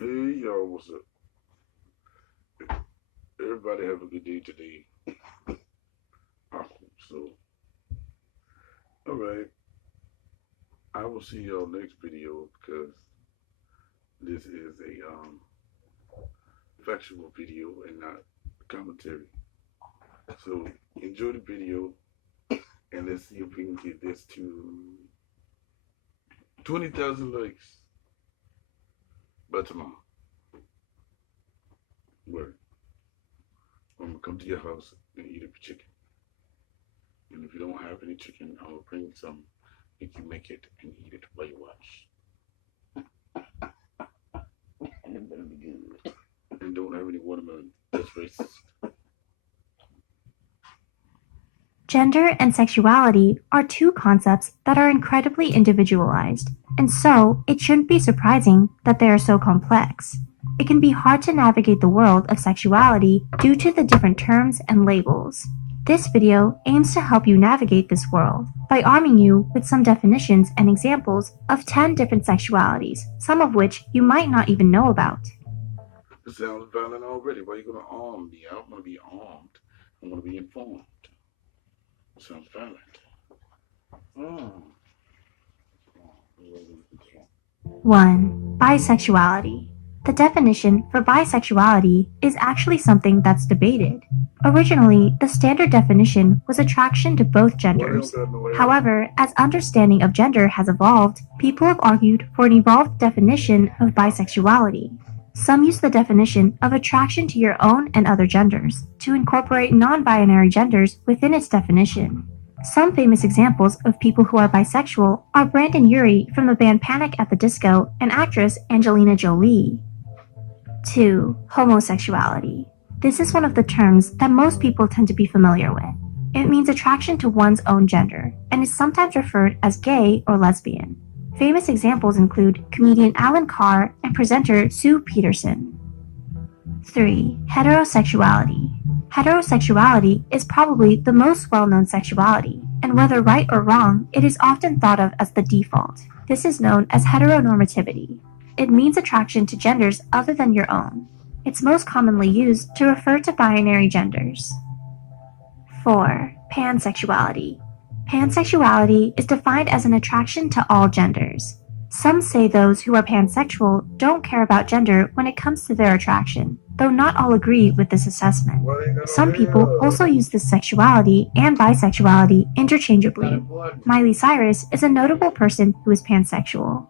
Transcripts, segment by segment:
Hey y'all, what's up? Everybody have a good day today. I hope so. Alright, I will see y'all next video because this is a factual video and not commentary. So enjoy the video and let's see if we can get this to 20,000 likes by tomorrow. Word. I'm gonna come to your house and eat a chicken. And if you don't have any chicken, I'll bring some. You can make it and eat it while you watch. And it better be good. And don't have any watermelon. That's racist. Gender and sexuality are two concepts that are incredibly individualized, and so it shouldn't be surprising that they are so complex. It can be hard to navigate the world of sexuality due to the different terms and labels. This video aims to help you navigate this world by arming you with some definitions and examples of 10 different sexualities, some of which you might not even know about. It sounds violent already. Why are you going to arm me? I don't want to be armed. I want to be informed. It sounds violent. 1. Bisexuality. The definition for bisexuality is actually something that's debated. Originally, the standard definition was attraction to both genders. However, as understanding of gender has evolved, people have argued for an evolved definition of bisexuality. Some use the definition of attraction to your own and other genders to incorporate non-binary genders within its definition. Some famous examples of people who are bisexual are Brandon Urie from the band Panic at the Disco and actress Angelina Jolie. 2. Homosexuality. This is one of the terms that most people tend to be familiar with. It means attraction to one's own gender and is sometimes referred as gay or lesbian. Famous examples include comedian Alan Carr and presenter Sue Peterson. 3. Heterosexuality. Heterosexuality is probably the most well-known sexuality, and whether right or wrong, it is often thought of as the default. This is known as heteronormativity. It means attraction to genders other than your own. It's most commonly used to refer to binary genders. 4. Pansexuality. Pansexuality is defined as an attraction to all genders. Some say those who are pansexual don't care about gender when it comes to their attraction, though not all agree with this assessment. Some people also use this sexuality and bisexuality interchangeably. Miley Cyrus is a notable person who is pansexual.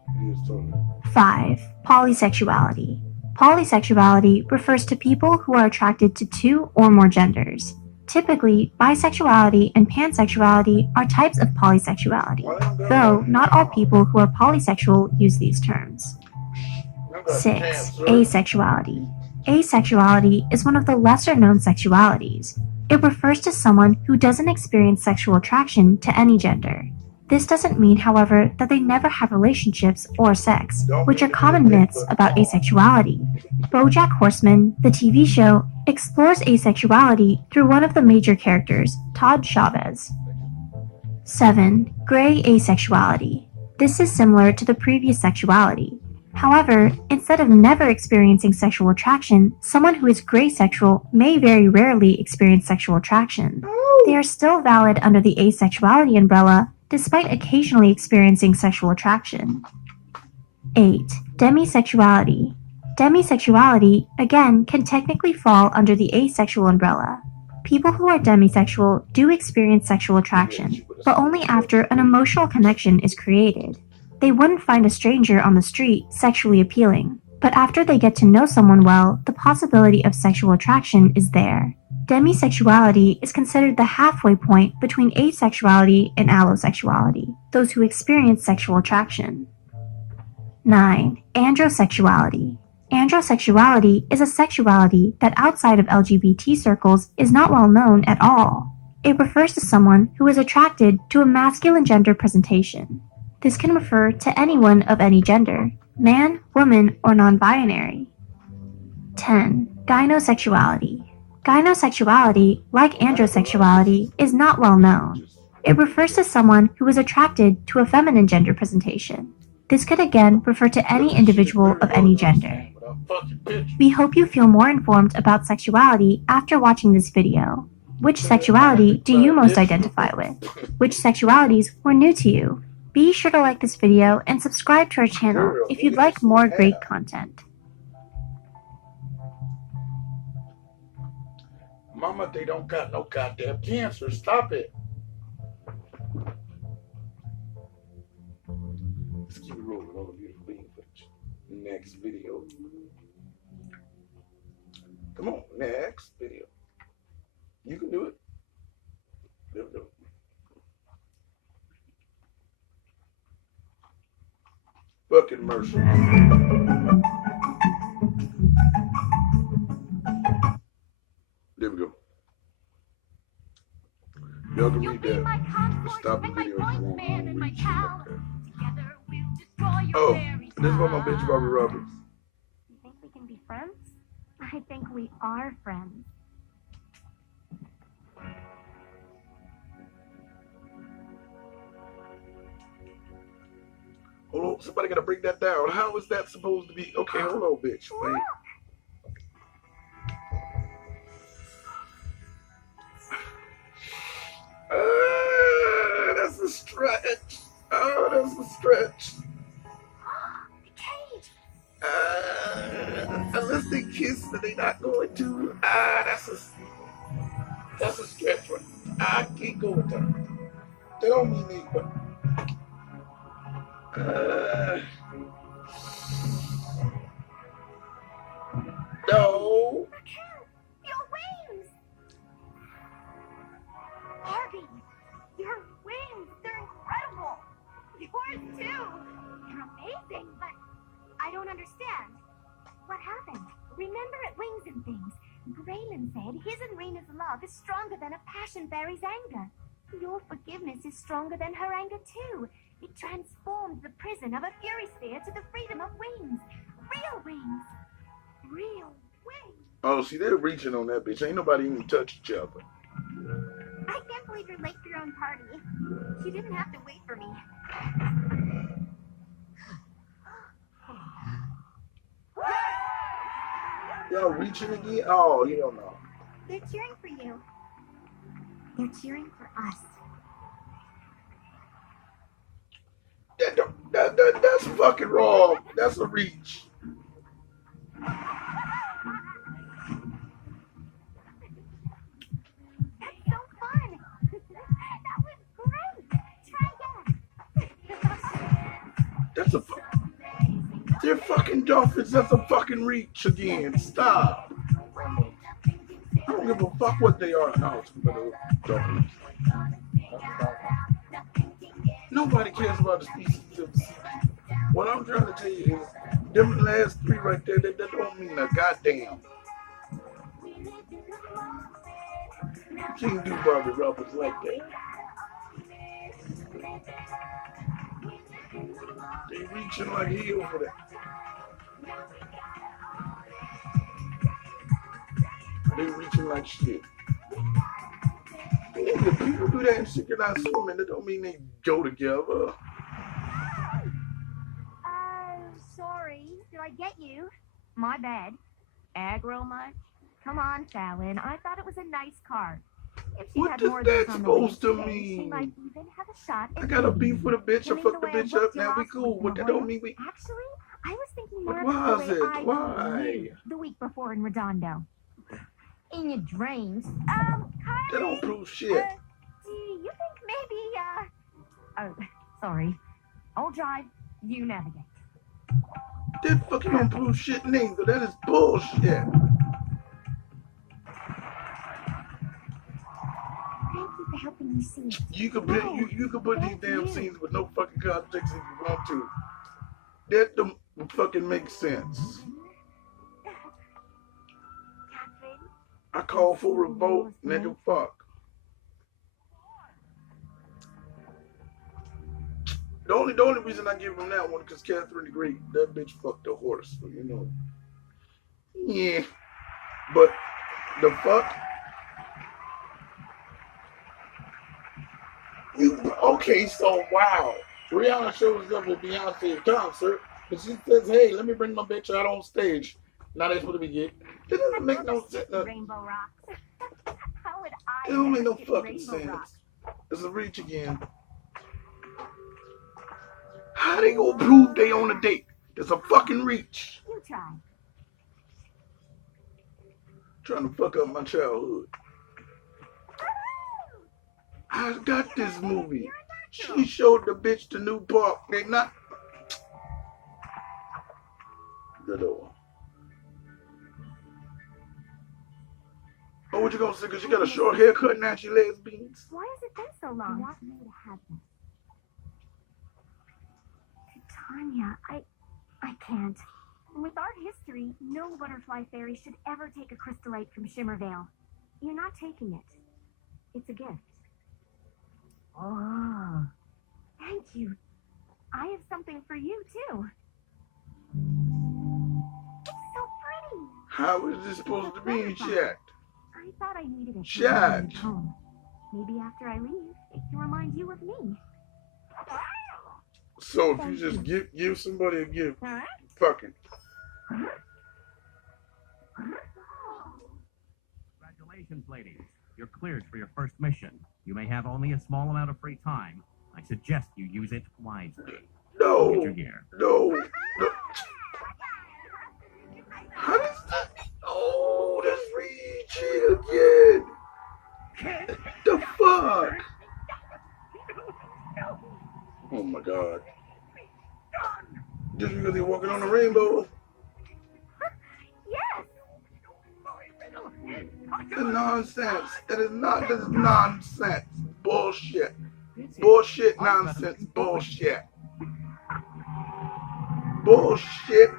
5. Polysexuality. Polysexuality refers to people who are attracted to two or more genders. Typically, bisexuality and pansexuality are types of polysexuality, though not all people who are polysexual use these terms. 6. Asexuality. Asexuality is one of the lesser-known sexualities. It refers to someone who doesn't experience sexual attraction to any gender. This doesn't mean, however, that they never have relationships or sex, which are common myths about asexuality. BoJack Horseman, the TV show, explores asexuality through one of the major characters, Todd Chavez. 7. Gray asexuality. This is similar to the previous sexuality. However, instead of never experiencing sexual attraction, someone who is gray sexual may very rarely experience sexual attraction. They are still valid under the asexuality umbrella, despite occasionally experiencing sexual attraction. 8. Demisexuality. Demisexuality, again, can technically fall under the asexual umbrella. People who are demisexual do experience sexual attraction, but only after an emotional connection is created. They wouldn't find a stranger on the street sexually appealing, but after they get to know someone well, the possibility of sexual attraction is there. Demisexuality is considered the halfway point between asexuality and allosexuality, those who experience sexual attraction. 9. Androsexuality. Androsexuality is a sexuality that outside of LGBT circles is not well known at all. It refers to someone who is attracted to a masculine gender presentation. This can refer to anyone of any gender, man, woman, or non-binary. 10. Gynosexuality. Gynosexuality, like androsexuality, is not well known. It refers to someone who is attracted to a feminine gender presentation. This could again refer to any individual of any gender. fucking picture. We hope you feel more informed about sexuality after watching this video. Which sexuality do you most identify with? Which sexualities were new to you? Be sure to like this video and subscribe to our channel if you'd like more great content. Mama, they don't got no goddamn cancer. Stop it. Let's keep it rolling on the beautiful being footage. Next video. Come on, next video. You can do it. There we go. Fucking mercy. There we go. Y'all can read that. Stop the video if you want. Oh, this is about my bitch Bobby Roberts. You think we can be friends? I think we are friends. Hold on, somebody gotta break that down. How is that supposed to be? Okay, hold on, bitch. Wait. That's a stretch. Oh, that's a stretch. Unless they kiss, but they not going to. That's a stretch one. I can't go with that. They don't mean me, but. No. Your wings! Barbie, your wings, they're incredible! Yours too! They're amazing, but I don't understand. What happened? Remember at Wings and Things, Grayman said his and Rena's love is stronger than a passion berry's anger. Your forgiveness is stronger than her anger too. It transformed the prison of a fury sphere to the freedom of wings. Real wings. Real wings. Oh, see, they're reaching on that bitch. Ain't nobody even touch each other. I can't believe you're late for your own party. You didn't have to wait for me. Y'all reaching again? Oh, hell no. They're cheering for you. They're cheering for us. That's fucking wrong. That's a reach. That's so fun. That was great. Try again. That's a they're fucking dolphins. That's a fucking reach again. Stop. I don't give a fuck what they are. No, it's dolphins. Nobody cares about the species of the sea. What I'm trying to tell you is, them last three right there, that don't mean a goddamn. You can't do Bobby Roberts like that. They reaching like hell for that. They reaching like shit. If people do that in synchronized swimming, that don't mean they go together. Sorry. Did I get you? My bad. Aggro much? Come on, Fallon. I thought it was a nice card. If she What had does more that than supposed to she mean? might even have a shot at I got a beating beef with a bitch. you. I mean fucked the the way I bitch whooped up. you Now we last cool. week, But that no don't way? mean we. Actually, I was thinking But more why about the is way it? I Why? beat you the week before in Redondo. In your dreams. That Kylie, don't prove shit. do you think maybe, oh, sorry. I'll drive, you navigate. That fucking don't prove shit neither. That is bullshit. Thank you for helping me see. You can put you can put these damn scenes with no fucking context if you want to. That don't fucking make sense. Catherine, I call for revolt, nigga. Fuck. The only reason I give him that one because Catherine the Great, that bitch fucked a horse, so you know. Yeah, but the fuck. Okay, so wow. Rihanna shows up at Beyonce's concert, and she says, "Hey, let me bring my bitch out on stage." Now they're supposed to be gay. It doesn't make no sense. Rainbow rocks. How would I? It don't make no get fucking rainbow sense. rocks? It's a reach again. How they gonna prove they on a date? It's a fucking reach. You try. Trying to fuck up my childhood. I got this movie. She showed the bitch the new park. They not. Good old. Oh, what you gonna say? Cause she got a short haircut and now she lesbians. Why has it been so long? What made it happen? Tanya, I can't. With art history, no butterfly fairy should ever take a crystallite from Shimmervale. You're not taking it. It's a gift. Oh. Thank you. I have something for you, too. It's so pretty. How is this supposed to be, chat? I thought I needed it Chat. at home. Maybe after I leave, it can remind you of me. So if you just give somebody a gift, fucking. Congratulations, ladies. You're cleared for your first mission. You may have only a small amount of free time. I suggest you use it wisely. No. Get your gear. No. How does that? Oh, that's reaching again. The fuck? Oh my god. Just because they're walking on the rainbow? Yes. The nonsense. That is nonsense. Bullshit. Bullshit, nonsense, bullshit. Bullshit.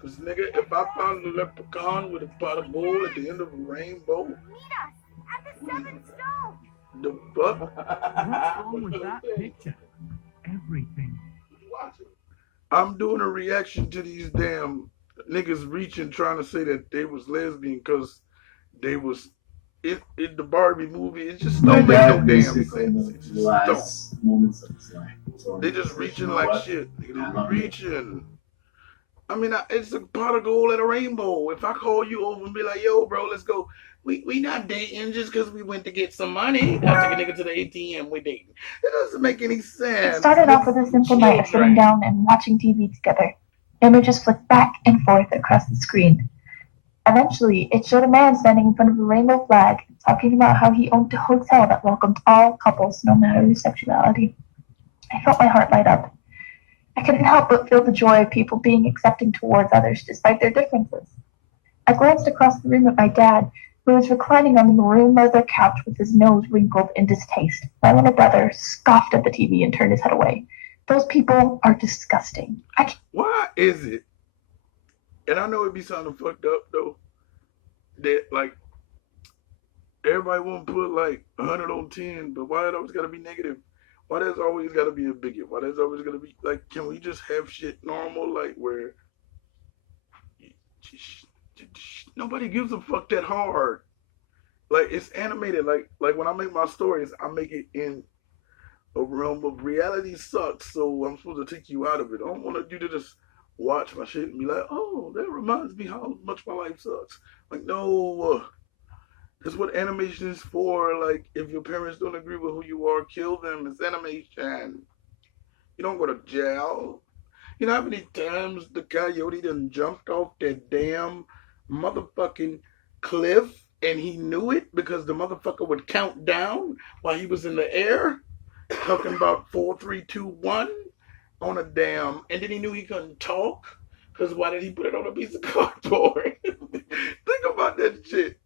Cause nigga, if I found a leprechaun with a pot of gold at the end of a rainbow, Meet us at the 7 Stones. the fuck? What's wrong with that picture? Everything. I'm doing a reaction to these damn niggas reaching, trying to say that they was lesbian because they was in the Barbie movie. It just don't make no damn sense. It just Last moments of his life. So They just reaching like shit. I They love it. reaching. I mean, it's a pot of gold and a rainbow. If I call you over and be like, yo, bro, let's go. We not dating just because we went to get some money. I take a nigga to the ATM, we dating. It doesn't make any sense. It started off with a simple night of sitting down and watching TV together. Images flicked back and forth across the screen. Eventually, it showed a man standing in front of a rainbow flag, talking about how he owned a hotel that welcomed all couples, no matter their sexuality. I felt my heart light up. I couldn't help but feel the joy of people being accepting towards others despite their differences. I glanced across the room at my dad, who was reclining on the maroon leather couch with his nose wrinkled in distaste. My little brother scoffed at the TV and turned his head away. Those people are disgusting. Why is it? And I know it'd be sounding fucked up though. That like everybody want to put like 100 on 10, but why it always gotta be negative? Why there's always gotta be a bigot? Why there's always gotta be like? Can we just have shit normal, like where nobody gives a fuck that hard? Like it's animated. Like when I make my stories, I make it in a realm of reality sucks. So I'm supposed to take you out of it. I don't want you to just watch my shit and be like, oh, that reminds me how much my life sucks. Like no. That's what animation is for. Like, if your parents don't agree with who you are, kill them. It's animation. You don't go to jail. You know how many times the coyote done jumped off that damn motherfucking cliff and he knew it because the motherfucker would count down while he was in the air, talking about 4, 3, 2, 1 on a damn, and then he knew he couldn't talk because why did he put it on a piece of cardboard? Think about that shit.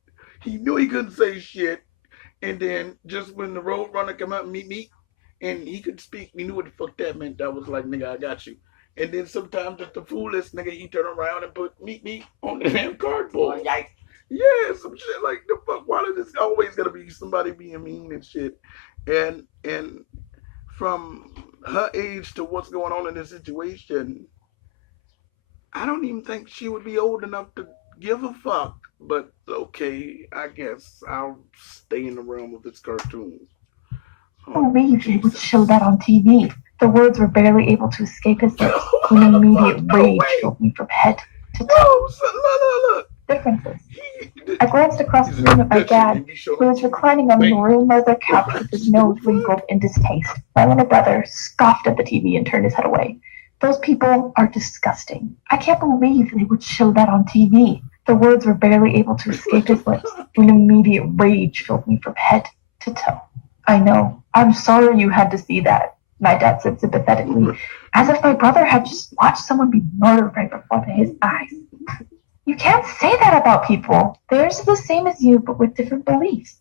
He knew he couldn't say shit, and then just when the road runner come out and meet me, and he could speak, we knew what the fuck that meant. That was like, nigga, I got you. And then sometimes just the foolish nigga, he turn around and put meet me on the damn cardboard. Yikes. Yeah, some shit like the fuck. Why does this always gotta be somebody being mean and shit? And from her age to what's going on in this situation, I don't even think she would be old enough to give a fuck. But okay, I guess I'll stay in the realm of this cartoon. I can't believe they would show that on TV. The words were barely able to escape his lips when immediate rage filled me from head to toe. Look. Differences. I glanced across the room at my dad, who was reclining on the maroon leather couch with his nose wrinkled in distaste. My little brother scoffed at the TV and turned his head away. Those people are disgusting. I can't believe they would show that on TV. The words were barely able to escape his lips when immediate rage filled me from head to toe. I know. I'm sorry you had to see that, my dad said sympathetically, as if my brother had just watched someone be murdered right before his eyes. You can't say that about people. Theirs are the same as you, but with different beliefs.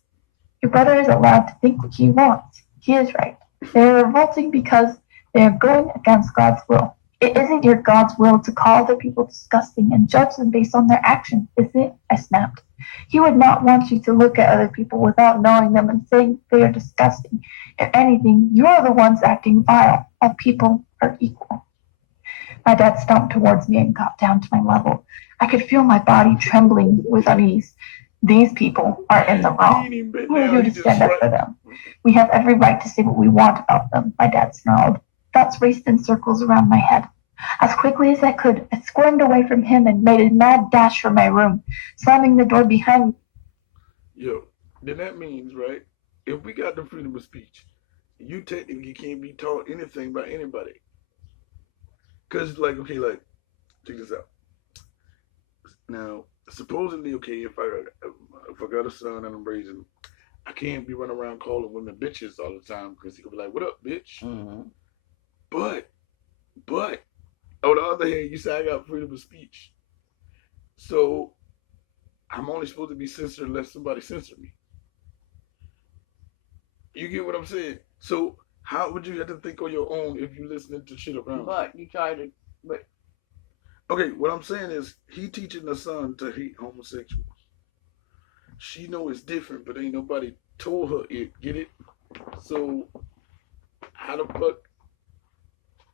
Your brother is allowed to think what he wants. He is right. They are revolting because they are going against God's will. It isn't your God's will to call other people disgusting and judge them based on their actions, is it? I snapped. He would not want you to look at other people without knowing them and saying they are disgusting. If anything, you are the ones acting vile. All people are equal. My dad stomped towards me and got down to my level. I could feel my body trembling with unease. These people are in the wrong. Who are you to stand up for them? We have every right to say what we want about them, my dad snarled. Thoughts raced in circles around my head. As quickly as I could, I squirmed away from him and made a mad dash for my room, slamming the door behind me. Yo, then that means, right, if we got the freedom of speech, you technically can't be taught anything by anybody. Because, check this out. Now, supposedly, okay, if I got a son and I'm raising him, I can't be running around calling women bitches all the time because he could be like, "What up, bitch?" Mm-hmm. But, on the other hand, you say I got freedom of speech. So, I'm only supposed to be censored unless somebody censor me. You get what I'm saying? So, how would you have to think on your own if you listening to shit around? But you try to, but okay, what I'm saying is he teaching the son to hate homosexuals. She know it's different, but ain't nobody told her it. Get it? So how the fuck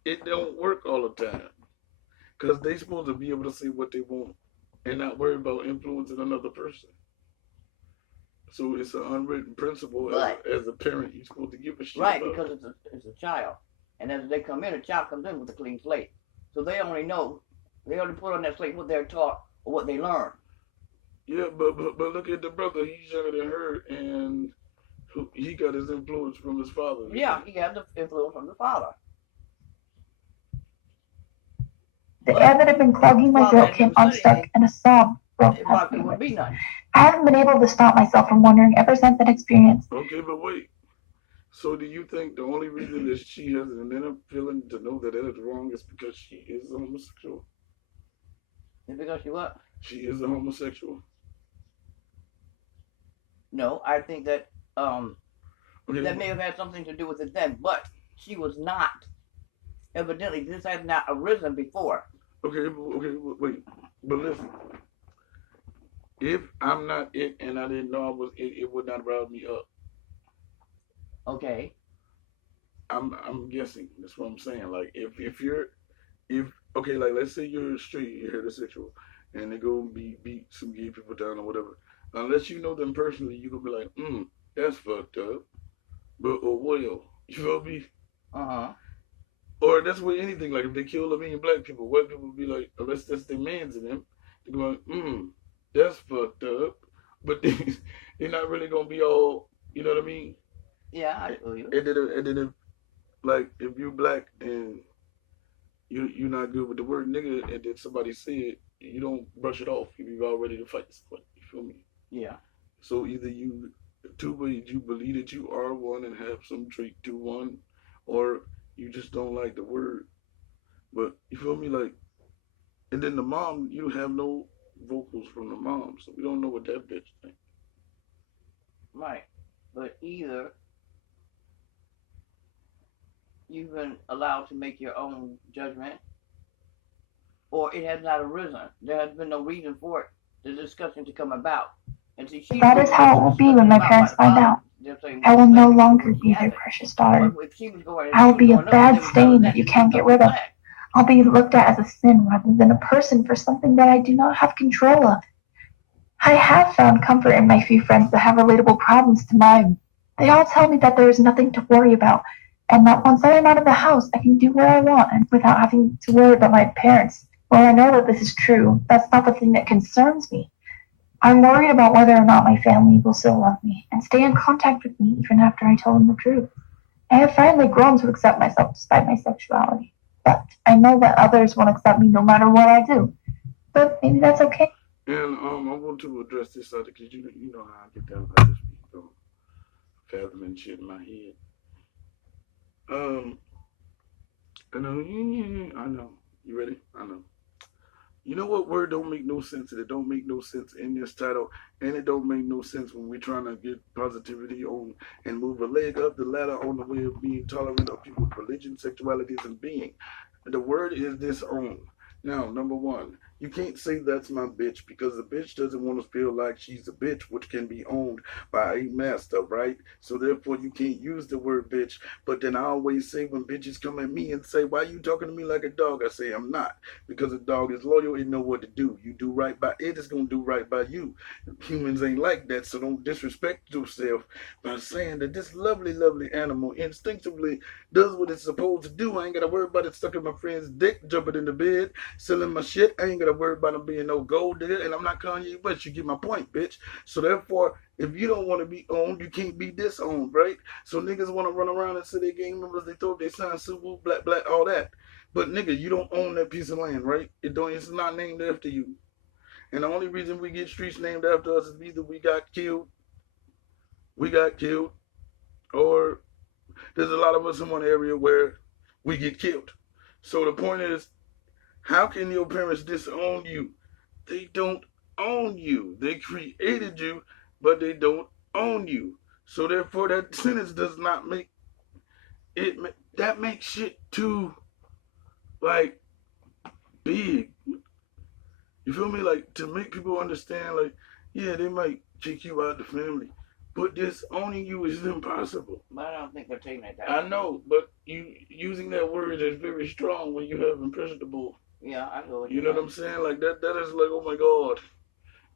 it don't work all the time? Cause they supposed to be able to say what they want and not worry about influencing another person. So it's an unwritten principle as a parent you're supposed to give a shit right, about. because it's a child. And as they come in, a child comes in with a clean slate. So they only put on that slate what they're taught or what they learn. Yeah, but look at the brother. He's younger than her, and he got his influence from his father. Yeah, he got the influence from the father. The air that had been clogging my throat came unstuck, and a sob broke past my lips. I haven't been able to stop myself from wondering ever since that experience. Okay, but wait. So do you think the only reason that she has an inner feeling to know that it is wrong is because she is a homosexual? Is because she what? She is a homosexual. No, I think that that may have had something to do with it then, but she was not. Evidently, this had not arisen before. Okay, wait. But listen. If I'm not it and I didn't know I was it would not rile me up. Okay. I'm guessing. That's what I'm saying. Like if okay, like let's say you're straight, you're heterosexual, and they go beat some gay people down or whatever. Unless you know them personally, you gonna be like, that's fucked up. But well, you feel me? Or that's with anything. Like if they kill a million black people, white people will be like, unless that's their mans in them, they're going, that's fucked up. But they're not really gonna be all, you know what I mean? Yeah, I feel you. And then if you're black and you're not good with the word nigga, and then somebody say it, you don't brush it off. You're all ready to fight somebody. You feel me? Yeah. So either you believe that you are one and have some trait to one, or you just don't like the word. But you feel me? Like, and then the mom, you have no vocals from the mom, so we don't know what that bitch thinks. Right. But either you've been allowed to make your own judgment, or it has not arisen. There has been no reason for it, the discussion to come about. And see, that is how it will be when my parents find out. I will no longer be their precious daughter. I will be a bad stain that you can't get rid of. I'll be looked at as a sin rather than a person for something that I do not have control of. I have found comfort in my few friends that have relatable problems to mine. They all tell me that there is nothing to worry about, And that once I am out of the house, I can do what I want and without having to worry about my parents. While I know that this is true, that's not the thing that concerns me. I'm worried about whether or not my family will still love me and stay in contact with me even after I tell them the truth. I have finally grown to accept myself despite my sexuality, but I know that others won't accept me no matter what I do. But maybe that's okay. And I want to address this other because you know how I get down. I just be fathoming shit in my head. Um, I know. I know. You ready? I know. You know what word don't make no sense? And it don't make no sense in this title, and it don't make no sense when we're trying to get positivity on and move a leg up the ladder on the way of being tolerant of people's religion, sexualities, and being. The word is disown. Now, number one, you can't say that's my bitch because the bitch doesn't want to feel like she's a bitch, which can be owned by a master, right? So therefore, you can't use the word bitch. But then I always say when bitches come at me and say, "Why are you talking to me like a dog?" I say, "I'm not." Because a dog is loyal, it know what to do. You do right by it, it's gonna do right by you. Humans ain't like that, so don't disrespect yourself by saying that this lovely, lovely animal instinctively does what it's supposed to do. I ain't gotta worry about it stuck in my friend's dick, jumping in the bed, selling my shit. I ain't gotta worry about him being no gold digger, and I'm not Kanye West. You get my point, bitch. So therefore, if you don't want to be owned, you can't be disowned, right? So niggas want to run around and say they gang members, they thought they signed Subaru, black, black, all that. But nigga, you don't own that piece of land, right? It's not named after you. And the only reason we get streets named after us is either we got killed, or there's a lot of us in one area where we get killed. So the point is, how can your parents disown you? They don't own you. They created you, but they don't own you. So therefore, that sentence does not make it. That makes shit too like big. You feel me? Like to make people understand, like, yeah, they might kick you out the family, but disowning you is impossible. But I don't think they're taking it that I way. know, but you using that word is very strong when you have impressionable. Yeah, I know what You know what I'm saying? Like that. That is like, oh my God,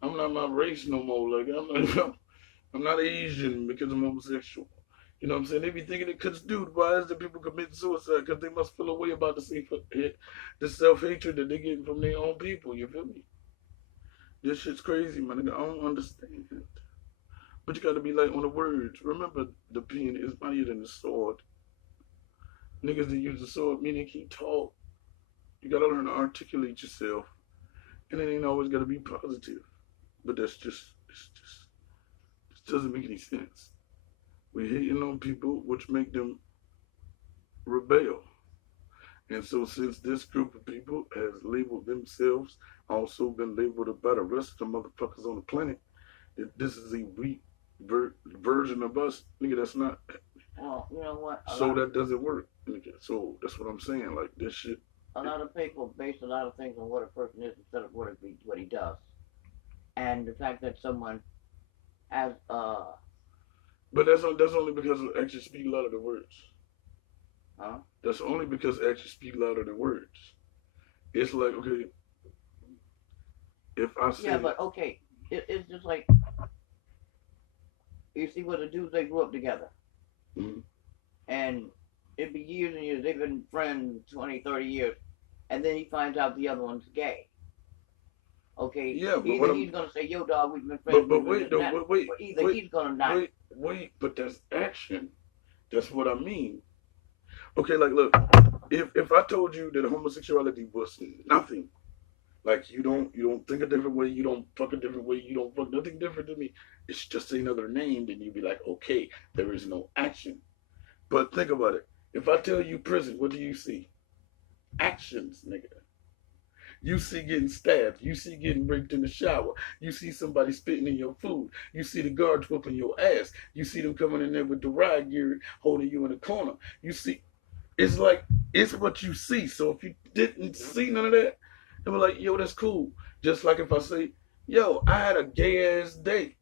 I'm not my race no more. Like I'm not Asian because I'm homosexual. You know what I'm saying? They be thinking it because, dude, why is the people committing suicide? Because they must feel a way about the self-hatred that they're getting from their own people. You feel me? This shit's crazy, man. I don't understand it. But you gotta be like on the words. Remember, the pen is mightier than the sword. Niggas that use the sword mean they can't talk. You gotta learn to articulate yourself. And it ain't always gotta be positive. But it doesn't make any sense. We're hating on people, which make them rebel. And so, since this group of people has labeled themselves, also been labeled by the rest of the motherfuckers on the planet, that this is a weak version of us, nigga, that's not. Well, you know what? So that doesn't work, nigga. So that's what I'm saying. Like this shit. A lot of people base a lot of things on what a person is instead of what he does, and the fact that someone has But that's only because actions speak louder than words. huh? That's only because actions speak louder than words. It's like, okay, if I say, Yeah, but okay, it's just like you see what the dudes they grew up together, Mhm. and it'd be years and years. They've been friends 20, 30 years, and then he finds out the other one's gay. Okay, yeah, but either he's gonna say, "Yo, dog, we've been friends." but wait, no, wait, or either wait, he's gonna not. wait, but that's action. That's what I mean. Okay, like look, if I told you that homosexuality was nothing, like you don't think a different way, you don't fuck a different way, you don't fuck nothing different than me, it's just another name, then you'd be like, okay, there is no action. But think about it. If I tell you prison, what do you see? Actions, nigga. You see getting stabbed. You see getting raped in the shower. You see somebody spitting in your food. You see the guards whooping your ass. You see them coming in there with the riot gear holding you in the corner. You see, it's like, it's what you see. So if you didn't see none of that, they were like, yo, that's cool. Just like if I say, yo, I had a gay ass day.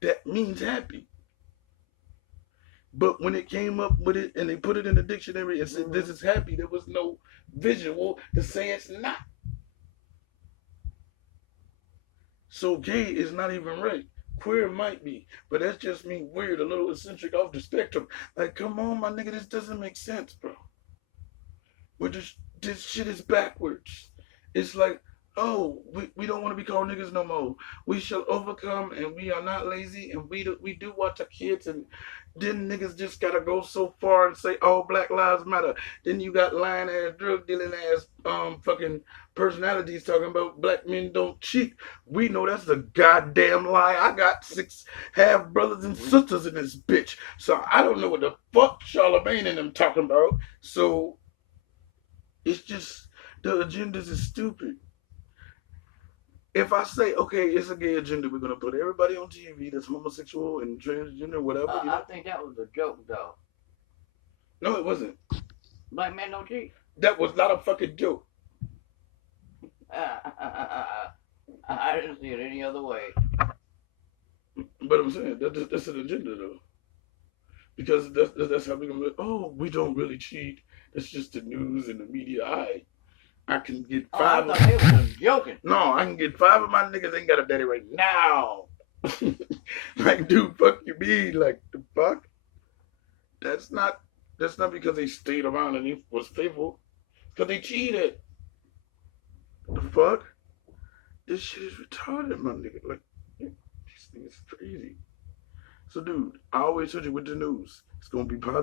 That means happy. But when it came up with it and they put it in the dictionary and said this is happy, there was no visual to say it's not. So gay is not even right. Queer might be, but that's just me weird, a little eccentric off the spectrum. Like, come on, my nigga, this doesn't make sense, bro. This shit is backwards. It's like, oh, we don't want to be called niggas no more. We shall overcome, and we are not lazy, and we do watch our kids, and then niggas just gotta go so far and say all Black Lives Matter. Then you got lying ass, drug dealing ass, fucking personalities talking about black men don't cheat. We know that's a goddamn lie. I got 6 half brothers and sisters in this bitch, so I don't know what the fuck Charlemagne and them talking about. So it's just the agendas is stupid. If I say, okay, it's a gay agenda, we're gonna put everybody on TV that's homosexual and transgender, whatever. I think that was a joke, though. No, it wasn't. Black men don't cheat. That was not a fucking joke. I didn't see it any other way. But I'm saying that's an agenda, though, because that's how we're gonna be. Oh, we don't really cheat. It's just the news and the media. I can get 5. I thought they were just joking. No, I can get 5 of my niggas ain't got a daddy right now. Like, dude, fuck you mean? Like, the fuck? That's not because they stayed around and he was faithful. Because they cheated. The fuck? This shit is retarded, my nigga. Like, this thing is crazy. So, dude, I always told you with the news, it's gonna be positive.